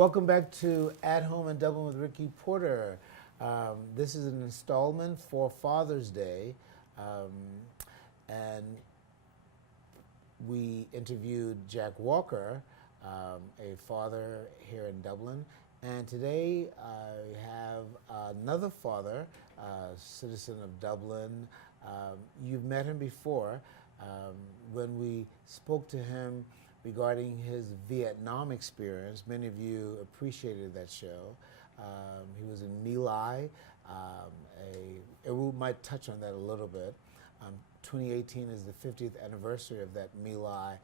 Welcome back to At Home in Dublin with Ricky Porter. This is an installment for Father's Day, and we interviewed Jack Walker, a father here in Dublin. And today I have another father, citizen of Dublin. You've met him before when we spoke to him regarding his Vietnam experience. Many of you appreciated that show. He was in My Lai. We might touch on that a little bit. 2018 is the 50th anniversary of that My Lai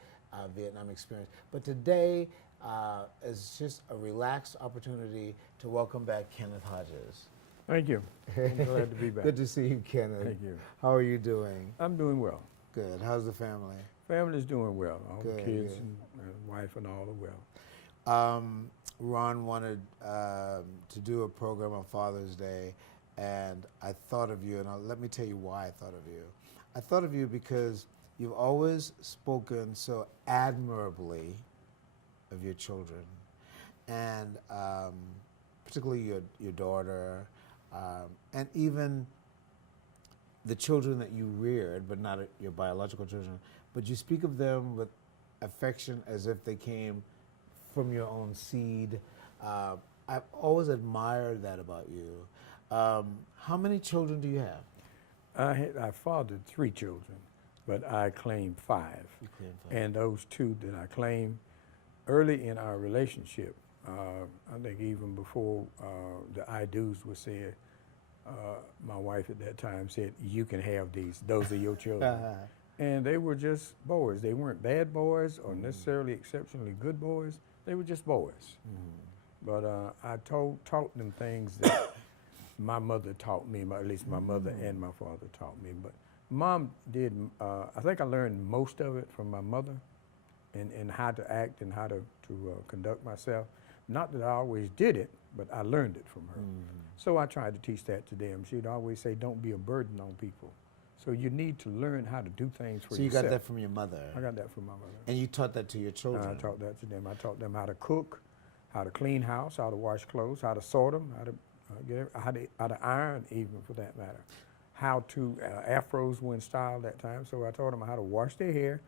Vietnam experience. But today is just a relaxed opportunity to welcome back Kenneth Hodges. Thank you. I'm glad to be back. Good to see you, Kenneth. Thank you. How are you doing? I'm doing well. Good. How's the family? Family's doing well. All Good, the kids good. and wife and all are well. Ron wanted to do a program on Father's Day, and I thought of you, and let me tell you why I thought of you. I thought of you because you've always spoken so admirably of your children, and particularly your daughter, and even the children that you reared, but not your biological children, but you speak of them with affection as if they came from your own seed. I've always admired that about you. How many children do you have? I fathered 3 children, but I claimed 5. You claim 5. And those 2 that I claimed early in our relationship, I think even before the I do's were said, my wife at that time said, "You can have these. Those are your children." And they were just boys. They weren't bad boys or necessarily exceptionally good boys. They were just boys. But I taught them things that my mother taught me, at least my mother and my father taught me. But Mom did, I think I learned most of it from my mother and how to act and how to conduct myself. Not that I always did it, but I learned it from her. So I tried to teach that to them. She'd always say, don't be a burden on people. So you need to learn how to do things for yourself. So you got that from your mother? I got that from my mother. And you taught that to your children? I taught that to them. I taught them how to cook, how to clean house, how to wash clothes, how to sort them, how to iron even for that matter. How to, afros were in style that time, so I taught them how to wash their hair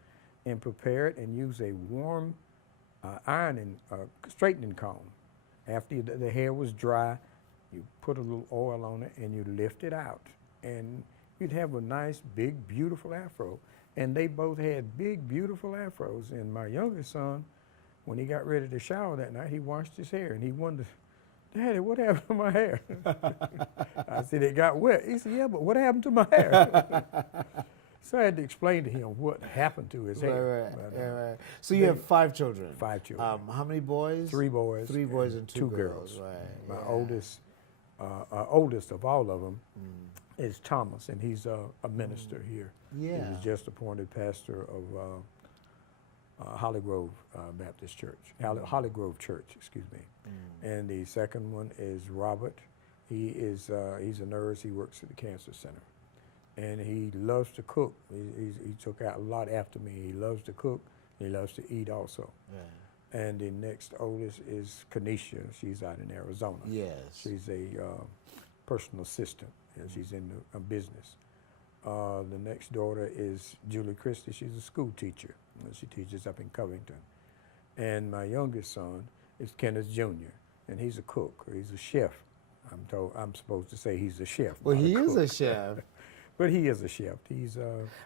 and prepare it and use a warm ironing, straightening comb. After the hair was dry, you put a little oil on it and you lift it out. And you'd have a nice, big, beautiful afro. And they both had big, beautiful afros. And my youngest son, when he got ready to shower that night, he washed his hair and he wondered, "Daddy, what happened to my hair?" I said, "It got wet." He said, "Yeah, but what happened to my hair?" So I had to explain to him what happened to his hair. Right. So you have 5 children? 5 children. How many boys? 3 boys. 3 boys and 2 girls. Right. My oldest of all of them is Thomas, and he's a minister here. Yeah. He was just appointed pastor of Holly Grove Baptist Church, Holly Grove Church, excuse me. And the second one is Robert. He's a nurse. He works at the cancer center, and he loves to cook. He took out a lot after me. He loves to cook. He loves to eat also. Right. And the next oldest is Kenesha. She's out in Arizona. Yes. She's a personal assistant, and she's in the business. The next daughter is Julie Christie. She's a school teacher. She teaches up in Covington. And my youngest son is Kenneth Jr., and he's a cook, or he's a chef. I'm supposed to say he's a chef. Well, he is a chef. But he is a chef.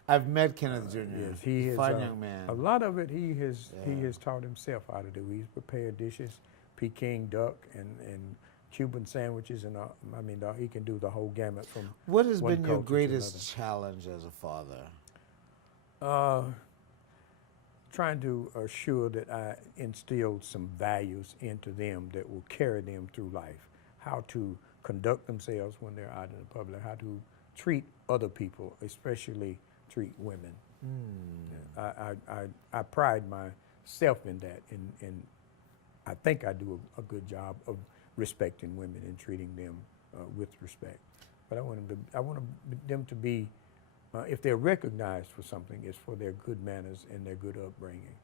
I've met Kenneth Jr. Yes, he is fine young man. A lot of it he has taught himself how to do. He's prepared dishes, Peking duck and Cuban sandwiches, and he can do the whole gamut from. What has one been your culture to greatest challenge as a father? Trying to assure that I instilled some values into them that will carry them through life. How to conduct themselves when they're out in the public. How to treat other people, especially treat women. I pride myself in that, and I think I do a good job of respecting women and treating them with respect. But I want them to be, if they're recognized for something, it's for their good manners and their good upbringing.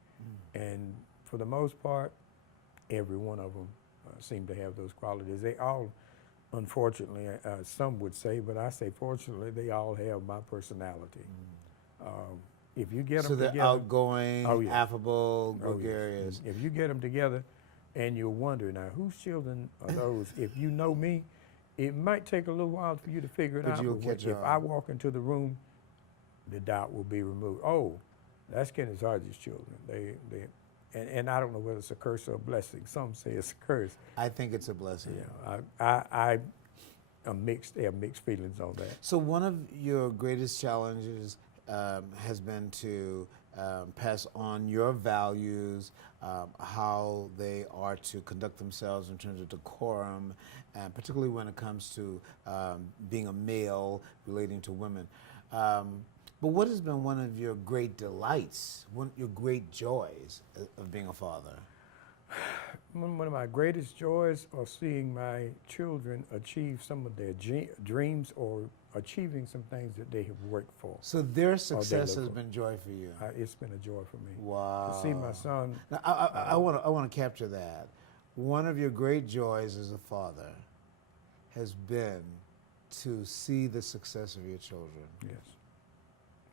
And for the most part, every one of them seem to have those qualities. They all, unfortunately, some would say, but I say fortunately, they all have my personality. If you get So them they're together, outgoing, Oh, yeah. affable, oh, yes. gregarious. If you get them together, and you'll wonder now whose children are those. If you know me, it might take a little while for you to figure it But out. you'll But catch if on. I walk into the room, the doubt will be removed. Oh, that's Kenneth Hodges' children. And I don't know whether it's a curse or a blessing. Some say it's a curse. I think it's a blessing. I am mixed. I have mixed feelings on that. So one of your greatest challenges has been to pass on your values, how they are to conduct themselves in terms of decorum, and particularly when it comes to being a male relating to women. But what has been one of your great delights, your great joys of being a father? One of my greatest joys are seeing my children achieve some of their dreams or achieving some things that they have worked for. So their success has been joy for you. It's been a joy for me. Wow. To see my son. Now, I want to capture that. One of your great joys as a father has been to see the success of your children. Yes.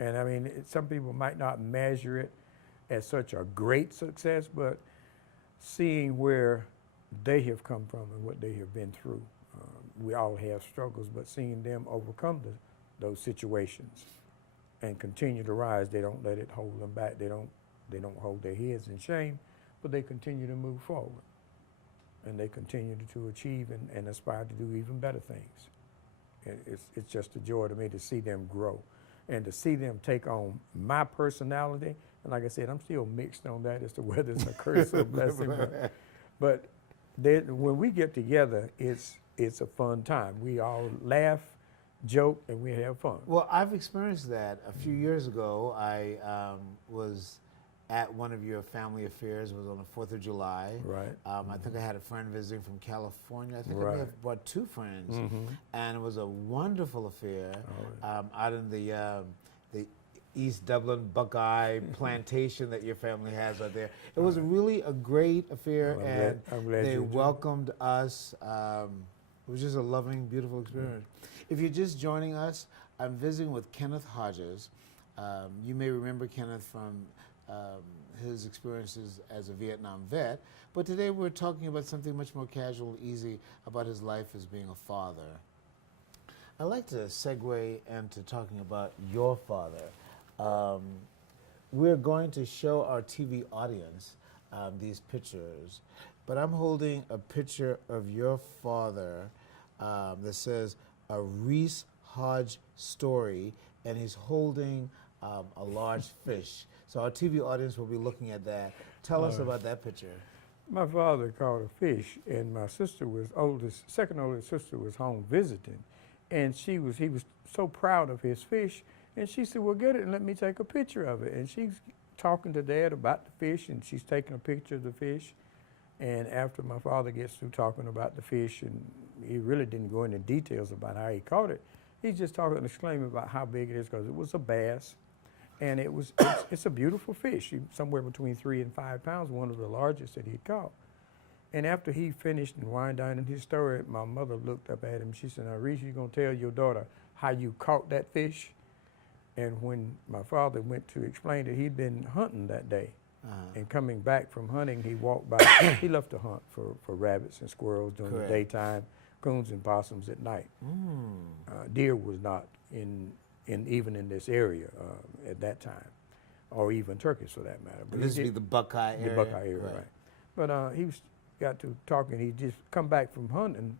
And I mean, some people might not measure it as such a great success, but seeing where they have come from and what they have been through. We all have struggles, but seeing them overcome those situations and continue to rise, they don't let it hold them back. They don't hold their heads in shame, but they continue to move forward. And they continue to achieve and aspire to do even better things. It's just a joy to me to see them grow and to see them take on my personality. And like I said, I'm still mixed on that as to whether it's a curse or a blessing. But when we get together, it's a fun time. We all laugh, joke, and we have fun. Well, I've experienced that. A few years ago, I was at one of your family affairs. It was on the 4th of July. Right. I think I had a friend visiting from California. I think I Right. may have brought 2 friends. Mm-hmm. And it was a wonderful affair Oh, out in the East Dublin Buckeye plantation that your family has out there. It was really a great affair, Well, and I'm glad they you enjoyed it. welcomed us. It was just a loving, beautiful experience. If you're just joining us, I'm visiting with Kenneth Hodges. You may remember Kenneth from his experiences as a Vietnam vet, but today we're talking about something much more casual and easy about his life as being a father. I'd like to segue into talking about your father. We're going to show our TV audience these pictures, but I'm holding a picture of your father that says a Reese Hodge story, and he's holding a large fish. So our TV audience will be looking at that. Tell us about that picture. My father caught a fish, and my sister second oldest sister was home visiting, and he was so proud of his fish, and she said, well, get it and let me take a picture of it. And she's talking to Dad about the fish, and she's taking a picture of the fish. And after my father gets through talking about the fish, and he really didn't go into details about how he caught it, he's just talking and exclaiming about how big it is, because it was a bass. And it's a beautiful fish, somewhere between 3 and 5 pounds, one of the largest that he'd caught. And after he finished and wind down in his story, my mother looked up at him. She said, now, Reese, you going to tell your daughter how you caught that fish? And when my father went to explain that he'd been hunting that day, and coming back from hunting, he walked by. He loved to hunt for rabbits and squirrels during the daytime, coons and possums at night. Deer was not even in this area at that time, or even turkeys for that matter. But this would be the Buckeye area? The Buckeye area, right. But he got to talking. He just come back from hunting,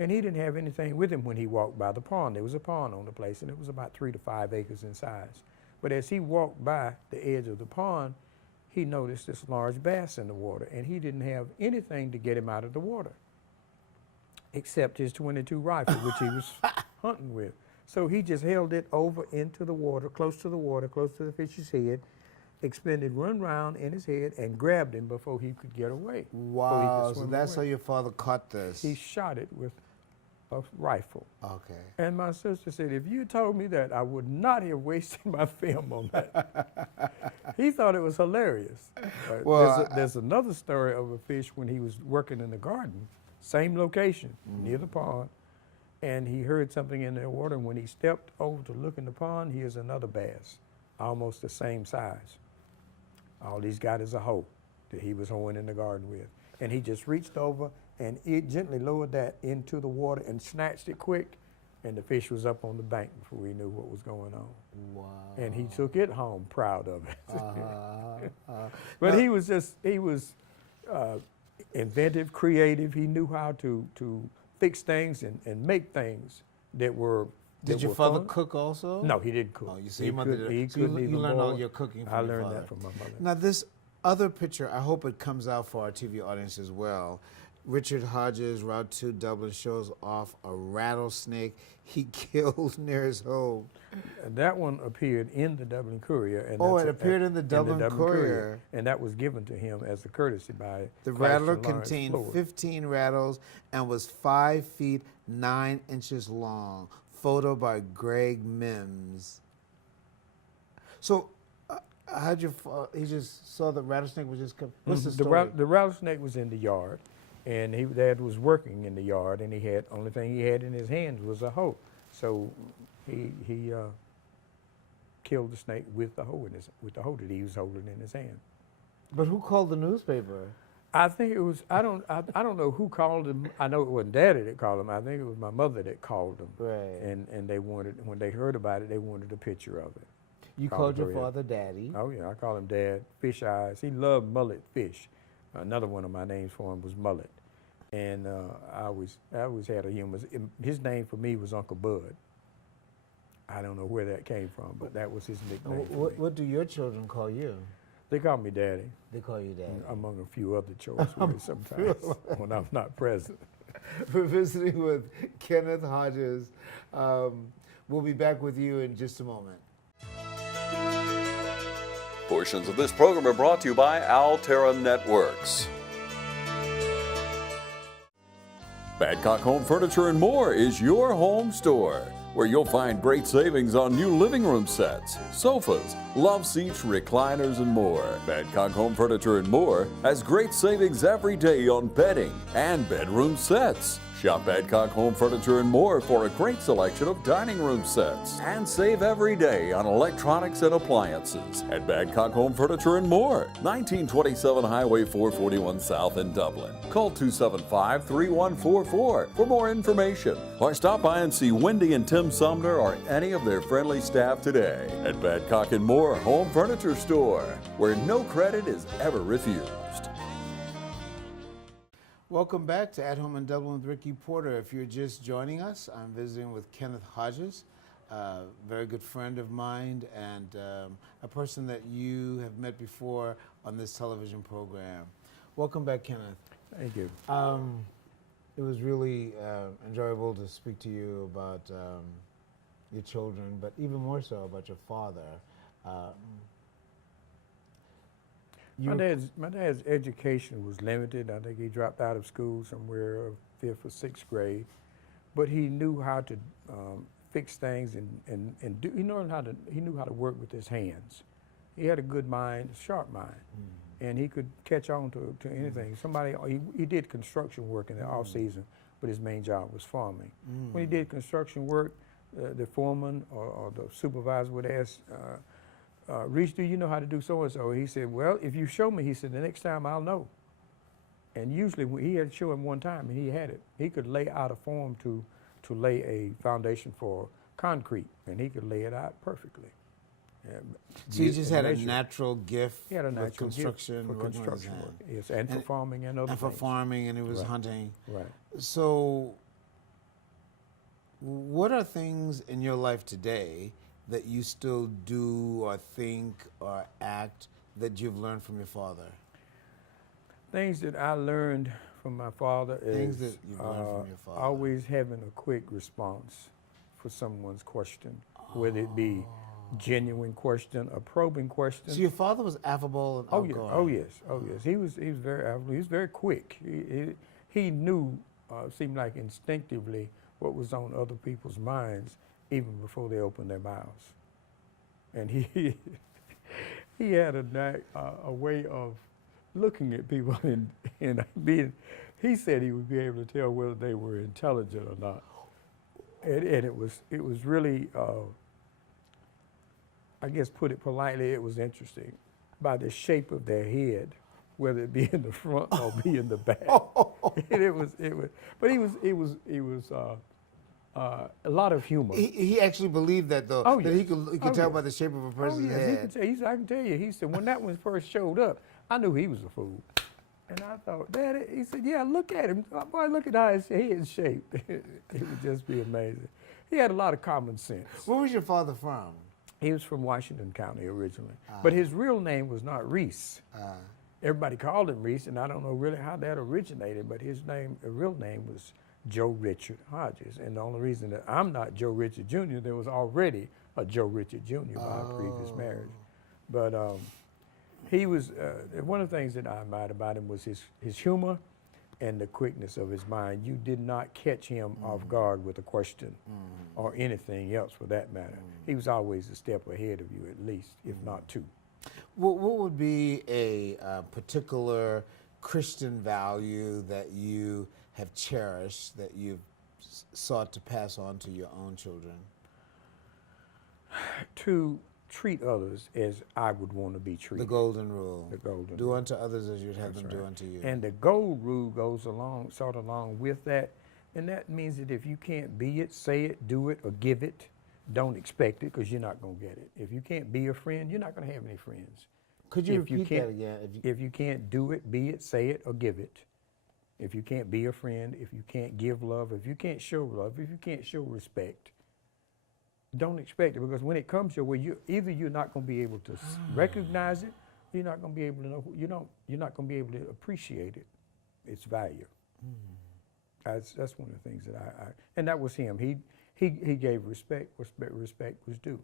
and he didn't have anything with him when he walked by the pond. There was a pond on the place, and it was about 3 to 5 acres in size. But as he walked by the edge of the pond, he noticed this large bass in the water, and he didn't have anything to get him out of the water except his .22 rifle, which he was hunting with. So he just held it over into the water, close to the fish's head, expended one round in his head, and grabbed him before he could get away. Wow, so that's how your father caught this. He shot it with a rifle. Okay. And my sister said, if you told me that, I would not have wasted my film on that. He thought it was hilarious. Well, There's another story of a fish when he was working in the garden, same location, near the pond, and he heard something in the water, and when he stepped over to look in the pond, here's another bass, almost the same size. All he's got is a hoe that he was hoeing in the garden with. And he just reached over and it gently lowered that into the water and snatched it quick, and the fish was up on the bank before he knew what was going on. wow. And he took it home proud of it. But Now- he was inventive, creative. He knew how to fix things and make things that were Did your were father fun. cook also? No, he didn't cook. Oh, you see, He your mother could- did. he So you couldn't even learned all boil. your cooking from I your learned father. that from my mother. Now, this other picture, I hope it comes out for our TV audience as well. Richard Hodges, Route 2, Dublin, shows off a rattlesnake he killed near his home. And that one appeared in the Dublin Courier. And Oh, that's it appeared in the Dublin Courier. And that was given to him as a courtesy by The Chrysler rattler Lawrence contained Floyd. 15 rattles and was 5 feet 9 inches long. Photo by Greg Mims. So, how'd you? He just saw the rattlesnake was just come. What's the story? The rattlesnake was in the yard, and Dad was working in the yard, and only thing he had in his hands was a hoe. So he killed the snake with the hoe that he was holding in his hand. But who called the newspaper? I think it was I don't know who called him. I know it wasn't Daddy that called him. I think it was my mother that called him. Right. And they wanted, when they heard about it, they wanted a picture of it. You Called called your her, yeah. father Daddy. Oh yeah, I call him Dad. Fish eyes. He loved mullet fish. Another one of my names for him was Mullet, and I always had a humor. His name for me was Uncle Bud. I don't know where that came from, but that was his nickname. for me. What do your children call you? They call me Daddy, They call you Daddy. among a few other choice words sometimes when I'm not present. We're visiting with Kenneth Hodges. We'll be back with you in just a moment. Portions of this program are brought to you by Altera Networks. Badcock Home Furniture and More is your home store, where you'll find great savings on new living room sets, sofas, love seats, recliners, and more. Badcock Home Furniture and More has great savings every day on bedding and bedroom sets. Shop Badcock Home Furniture and More for a great selection of dining room sets. And save every day on electronics and appliances at Badcock Home Furniture and More, 1927 Highway 441 South in Dublin. Call 275-3144 for more information, or stop by and see Wendy and Tim Sumner or any of their friendly staff today at Badcock and More Home Furniture Store, where no credit is ever refused. Welcome back to At Home in Dublin with Ricky Porter. If you're just joining us, I'm visiting with Kenneth Hodges, a very good friend of mine and a person that you have met before on this television program. Welcome back, Kenneth. Thank you. It was really enjoyable to speak to you about your children, but even more so about your father. My dad's education was limited. I think he dropped out of school somewhere 5th or 6th grade, but he knew how to fix things and do. He knew how to work with his hands. He had a good mind, sharp mind, and he could catch on to anything. He did construction work in the off season, but his main job was farming. When he did construction work, the foreman or the supervisor would ask, Reese, do you know how to do so-and-so? He said, well, if you show me, he said, the next time I'll know. And usually he had to show him one time, and he had it. He could lay out a form to lay a foundation for concrete, and he could lay it out perfectly. So you just had a natural gift He had a with natural construction, gift for working with his construction work, hand. yes, and for farming and other And for things. farming, and he was Right. hunting. Right. So what are things in your life today that you still do or think or act that you've learned from your father? Things that I learned from my father Things is that you've learned from your father. always having a quick response for someone's question, whether it be genuine question, a probing question. So your father was affable and Oh yeah. outgoing. Oh yes. Oh yes. He was very affable. He was very quick. He knew, seemed like instinctively, what was on other people's minds even before they opened their mouths. And he he had a way of looking at people and being. He said he would be able to tell whether they were intelligent or not. And it was really, I guess, put it politely, it was interesting by the shape of their head, whether it be in the front or be in the back. And it was, but he was a lot of humor. He actually believed that, though. Oh, that yes. he could Oh, tell yes. by the shape of a person's He head. could tell, I can tell you, he said, when that one first showed up, I knew he was a fool. And I thought, Daddy, he said, yeah, look at him. Boy, look at how his head's shaped. It would just be amazing. He had a lot of common sense. Where was your father from? He was from Washington County originally, but his real name was not Reese. Everybody called him Reese, and I don't know really how that originated, but his real name was Joe Richard Hodges. And the only reason that I'm not Joe Richard Jr., there was already a Joe Richard Jr. by a previous marriage. But he was, one of the things that I admired about him was his humor and the quickness of his mind. You did not catch him off guard with a question or anything else for that matter. He was always a step ahead of you at least, if not two. What would be a particular Christian value that you have cherished, that you've sought to pass on to your own children? To treat others as I would want to be treated. The golden rule. The golden Do rule. unto others as you'd have That's them do right. unto you. And the gold rule goes along, sort of along with that. And that means that if you can't be it, say it, do it, or give it, don't expect it, because you're not going to get it. If you can't be a friend, you're not going to have any friends. Could you If you repeat that can't- again? If you can't do it, be it, say it, or give it. If you can't be a friend, if you can't give love, if you can't show love, if you can't show respect, don't expect it, because when it comes your way, either you're not going to be able to recognize it, you're not going to be able to know. You're not going to be able to appreciate it, its value. That's one of the things that I and that was him. He gave respect where respect was due.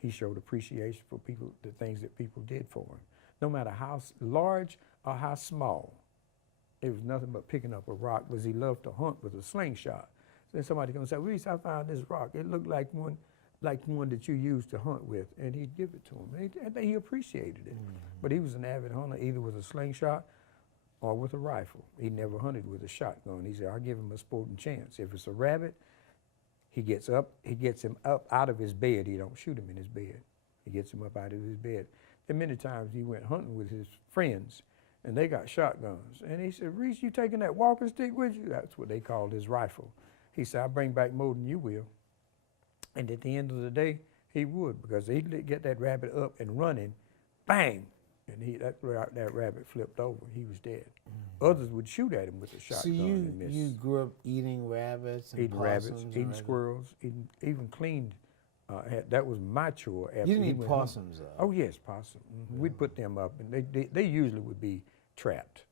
He showed appreciation for people, the things that people did for him, no matter how large or how small. It was nothing but picking up a rock, because he loved to hunt with a slingshot. Then somebody comes and say, Reese, I found this rock. It looked like one that you used to hunt with, and he'd give it to him. And he appreciated it. But he was an avid hunter, either with a slingshot or with a rifle. He never hunted with a shotgun. He said, I'll give him a sporting chance. If it's a rabbit, he gets him up out of his bed. He don't shoot him in his bed. He gets him up out of his bed. And many times he went hunting with his friends, and they got shotguns. And he said, Reese, you taking that walking stick with you? That's what they called his rifle. He said, I'll bring back more than you will. And at the end of the day, he would, because he'd get that rabbit up and running, bang, and that rabbit flipped over. He was dead. Others would shoot at him with a shotgun. So and miss. you grew up eating rabbits and Eating possums rabbits, and eating rabbits? squirrels, even cleaned. That was my chore. After You didn't he eat went home. possums, though. Oh yes, possum. We'd put them up, and they usually would be trapped.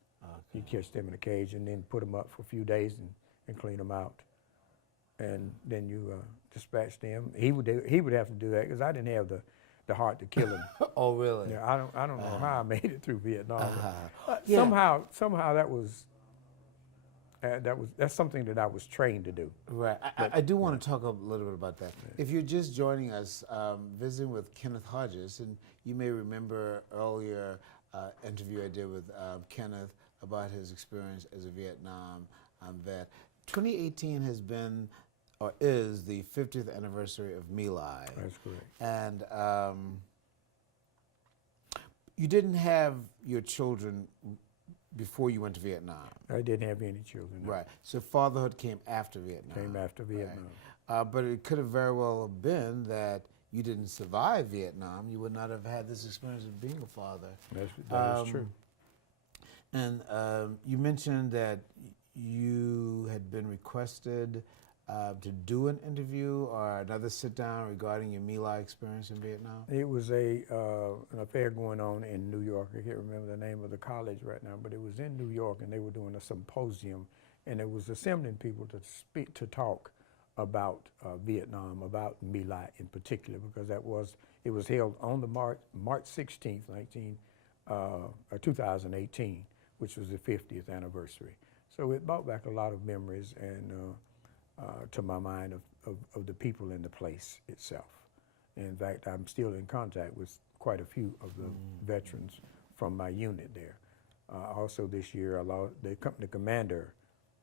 You catch them in a cage and then put them up for a few days and clean them out, and then you dispatch them. He would have to do that, because I didn't have the heart to kill him. Oh, really? Yeah, I don't know how I made it through Vietnam. Yeah. Somehow that's something that I was trained to do. Right. I do want to talk a little bit about that. If you're just joining us, visiting with Kenneth Hodges, and you may remember earlier interview I did with Kenneth about his experience as a Vietnam vet. 2018 has been, or is, the 50th anniversary of My Lai. That's correct. And you didn't have your children before you went to Vietnam. I didn't have any children. No. Right. So fatherhood came after Vietnam. Came after Vietnam. But it could have very well have been that you didn't survive Vietnam. You would not have had this experience of being a father. That is true. And you mentioned that you had been requested to do an interview or another sit-down regarding your My Lai experience in Vietnam? It was an affair going on in New York. I can't remember the name of the college right now, but it was in New York, and they were doing a symposium, and it was assembling people to talk about Vietnam, about My Lai in particular, because it was held on the March 16th, 2018, which was the 50th anniversary. So it brought back a lot of memories, and to my mind of the people in the place itself. And in fact, I'm still in contact with quite a few of the veterans from my unit there. Also this year, the company commander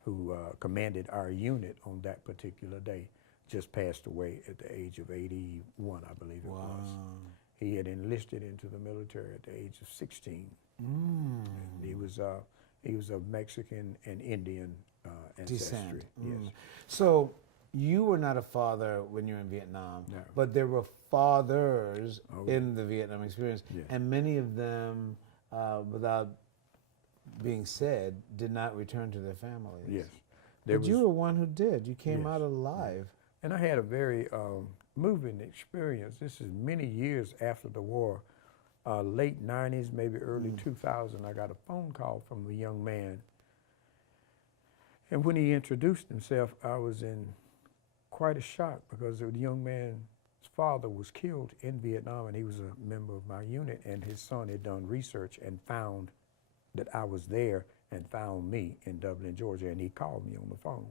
who commanded our unit on that particular day just passed away at the age of 81, I believe it was. He had enlisted into the military at the age of 16. And he was of Mexican and Indian ancestry. Descent. Yes. So you were not a father when you were in Vietnam, No. but there were fathers in the Vietnam experience, Yes. and many of them, without being said, did not return to their families. Yes. But you were one who did. You came Yes. out alive. And I had a very moving experience. This is many years after the war, late 90s, maybe early 2000. I got a phone call from a young man. And when he introduced himself, I was in quite a shock because the young man's father was killed in Vietnam, and he was a member of my unit, and his son had done research and found that I was there and found me in Dublin, Georgia, and he called me on the phone.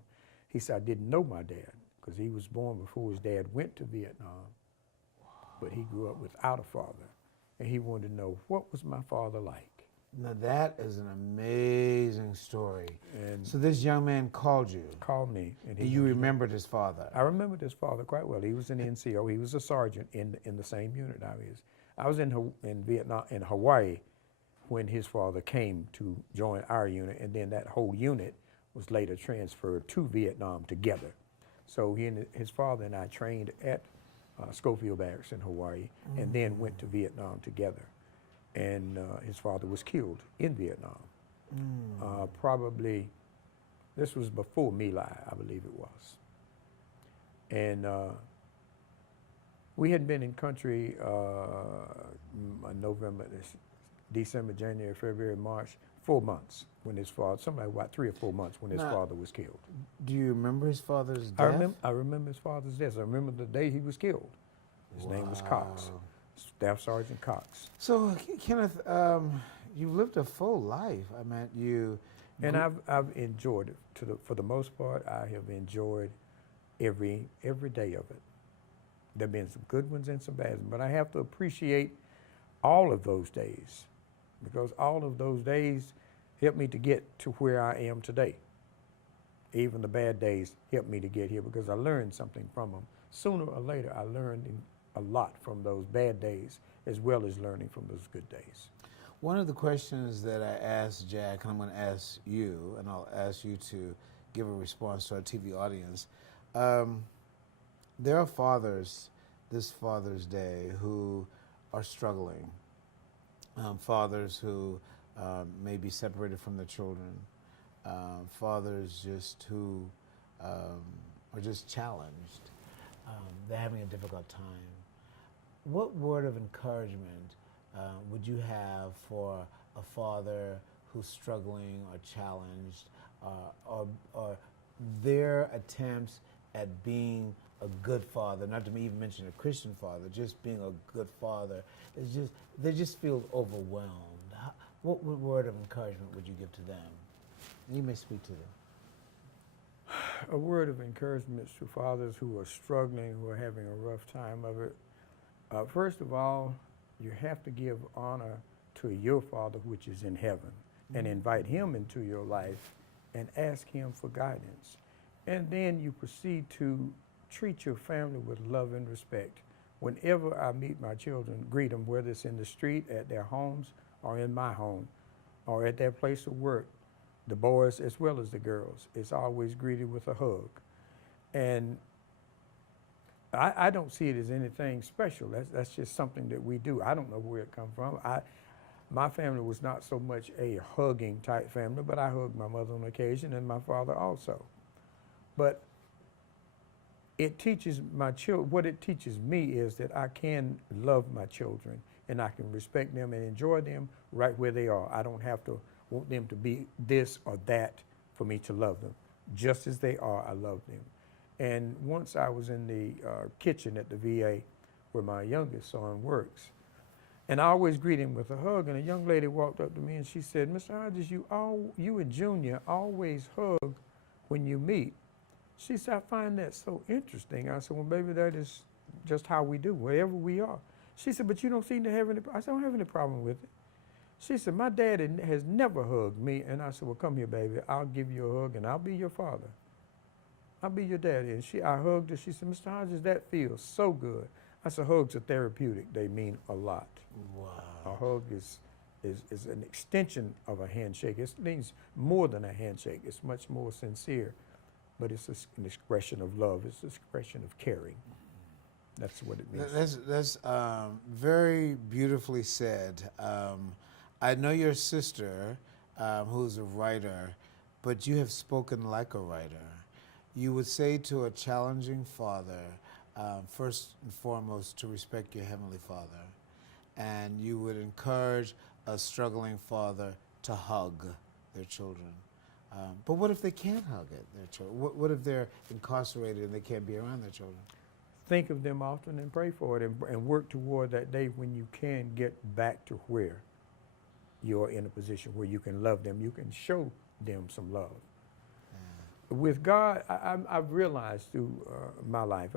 He said, I didn't know my dad because he was born before his dad went to Vietnam, but he grew up without a father, and he wanted to know, what was my father like? Now that is an amazing story. And So this young man called you, called me. And and you remembered his father. I remembered his father quite well. He was an NCO. He was a sergeant in the same unit I was. I was in Vietnam, in Hawaii, when his father came to join our unit, and then that whole unit was later transferred to Vietnam together. So his father and I trained at Schofield Barracks in Hawaii, and then went to Vietnam together. And his father was killed in Vietnam. Probably, this was before My Lai, I believe it was. And we had been in country November, December, January, February, March, 4 months when his father, something like about 3 or 4 months when his father was killed. Do you remember his father's death? I remember his father's death. I remember the day he was killed. His name was Cox, Staff Sergeant Cox. So, Kenneth, you've lived a full life. I mean, you... And I've enjoyed it. For the most part, I have enjoyed every day of it. There have been some good ones and some bad ones, but I have to appreciate all of those days, because all of those days helped me to get to where I am today. Even the bad days helped me to get here because I learned something from them. Sooner or later, I learned a lot from those bad days as well as learning from those good days. One of the questions that I asked Jack, and I'm going to ask you, and I'll ask you to give a response to our TV audience. There are fathers this Father's Day who are struggling. Fathers who may be separated from their children. Fathers just who are just challenged. They're having a difficult time. What word of encouragement would you have for a father who's struggling or challenged, or their attempts at being a good father, not to even mention a Christian father, just being a good father, they just feel overwhelmed. What word of encouragement would you give to them? You may speak to them. A word of encouragement to fathers who are struggling, who are having a rough time of it. First of all, you have to give honor to your Father which is in heaven, and invite him into your life and ask him for guidance. And then you proceed to treat your family with love and respect. Whenever I meet my children, greet them, whether it's in the street, at their homes, or in my home, or at their place of work, the boys as well as the girls. It's always greeted with a hug. And I don't see it as anything special. That's just something that we do. I don't know where it comes from. My family was not so much a hugging type family, but I hugged my mother on occasion and my father also. But it teaches my children, what it teaches me is that I can love my children and I can respect them and enjoy them right where they are. I don't have to want them to be this or that for me to love them. Just as they are, I love them. And once I was in the kitchen at the VA where my youngest son works, and I always greet him with a hug, and a young lady walked up to me and she said, Mr. Hodges, you and Junior always hug when you meet. She said, I find that so interesting. I said, well, baby, that is just how we do, wherever we are. She said, but you don't seem to have any, I said, I don't have any problem with it. She said, my daddy has never hugged me. And I said, well, come here, baby. I'll give you a hug, and I'll be your father. I'll be your daddy. And I hugged her. She said, Mr. Hodges, that feels so good. I said, hugs are therapeutic. They mean a lot. Wow. A hug is an extension of a handshake. It means more than a handshake. It's much more sincere. But it's an expression of love. It's an expression of caring. That's what it means. That's very beautifully said. I know your sister, who's a writer, but you have spoken like a writer. You would say to a challenging father, first and foremost, to respect your Heavenly Father. And you would encourage a struggling father to hug their children. But what if they can't hug their children? What if they're incarcerated and they can't be around their children? Think of them often and pray for it, and work toward that day when you can get back to where you're in a position where you can love them. You can show them some love. With God, I've realized through my life,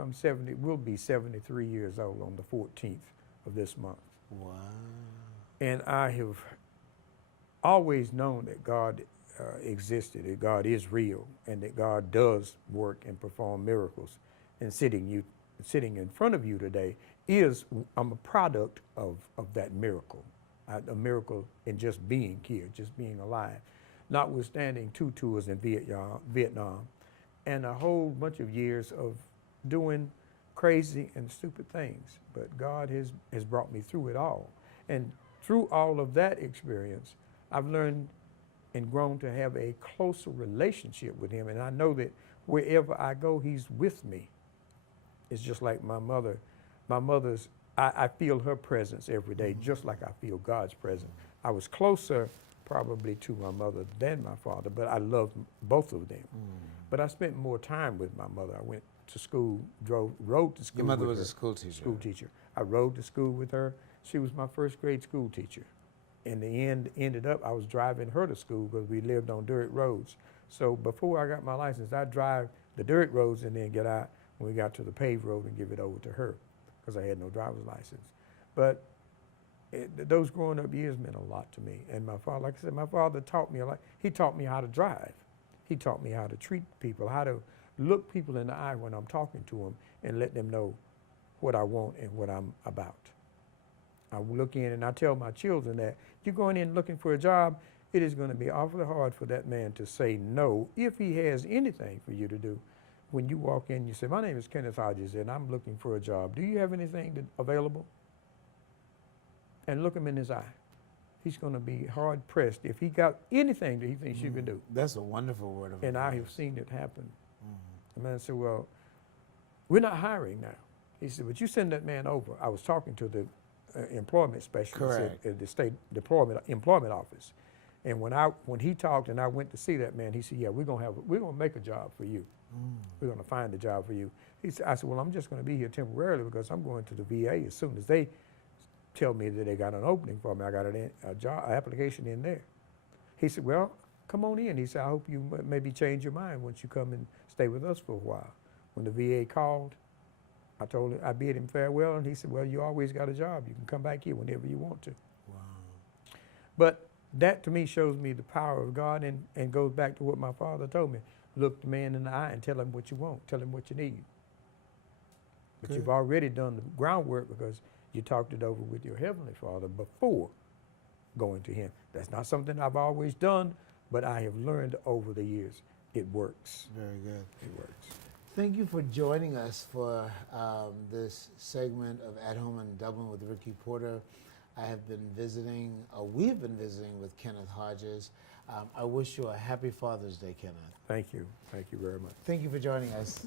we'll be 73 years old on the 14th of this month. Wow. And I have always known that God existed, that God is real, and that God does work and perform miracles. And sitting in front of you today I'm a product of that miracle. A miracle in just being here, just being alive. Notwithstanding 2 tours in Vietnam, and a whole bunch of years of doing crazy and stupid things. But God has brought me through it all. And through all of that experience, I've learned and grown to have a closer relationship with Him. And I know that wherever I go, He's with me. It's just like my mother. I feel her presence every day, just like I feel God's presence. I was closer probably to my mother than my father, but I loved both of them. But I spent more time with my mother. I went to school, rode to school. Your mother with was her. a school teacher. School teacher. I rode to school with her. She was my first grade school teacher. In the end, ended up I was driving her to school because we lived on dirt roads. So before I got my license, I'd drive the dirt roads and then get out when we got to the paved road and give it over to her because I had no driver's license. But those growing up years meant a lot to me. And my father, like I said, my father taught me a lot. He taught me how to drive. He taught me how to treat people, how to look people in the eye when I'm talking to them and let them know what I want and what I'm about. I look in and I tell my children that if you're going in looking for a job, it is going to be awfully hard for that man to say no if he has anything for you to do. When you walk in, you say, my name is Kenneth Hodges and I'm looking for a job. Do you have anything available? And look him in his eye. He's going to be hard pressed if he got anything that he thinks you can do. That's a wonderful word of advice. And I have seen it happen. The man said, well, we're not hiring now. He said, but you send that man over. I was talking to the employment specialist at the state employment office. And when he talked and I went to see that man, he said, yeah, we're gonna make a job for you. We're gonna find a job for you. I said, well, I'm just gonna be here temporarily because I'm going to the VA as soon as they tell me that they got an opening for me. I got a job application in there. He said, well, come on in. He said, I hope you maybe change your mind once you come and stay with us for a while. When the VA called, I bid him farewell, and he said, well, you always got a job. You can come back here whenever you want to. Wow. But that to me shows me the power of God and goes back to what my father told me. Look the man in the eye and tell him what you want. Tell him what you need. But Good. you've already done the groundwork because you talked it over with your Heavenly Father before going to Him. That's not something I've always done, but I have learned over the years. It works. Very good. It works. Thank you for joining us for this segment of At Home in Dublin with Ricky Porter. we've been visiting with Kenneth Hodges. I wish you a happy Father's Day, Kenneth. Thank you. Thank you very much. Thank you for joining us.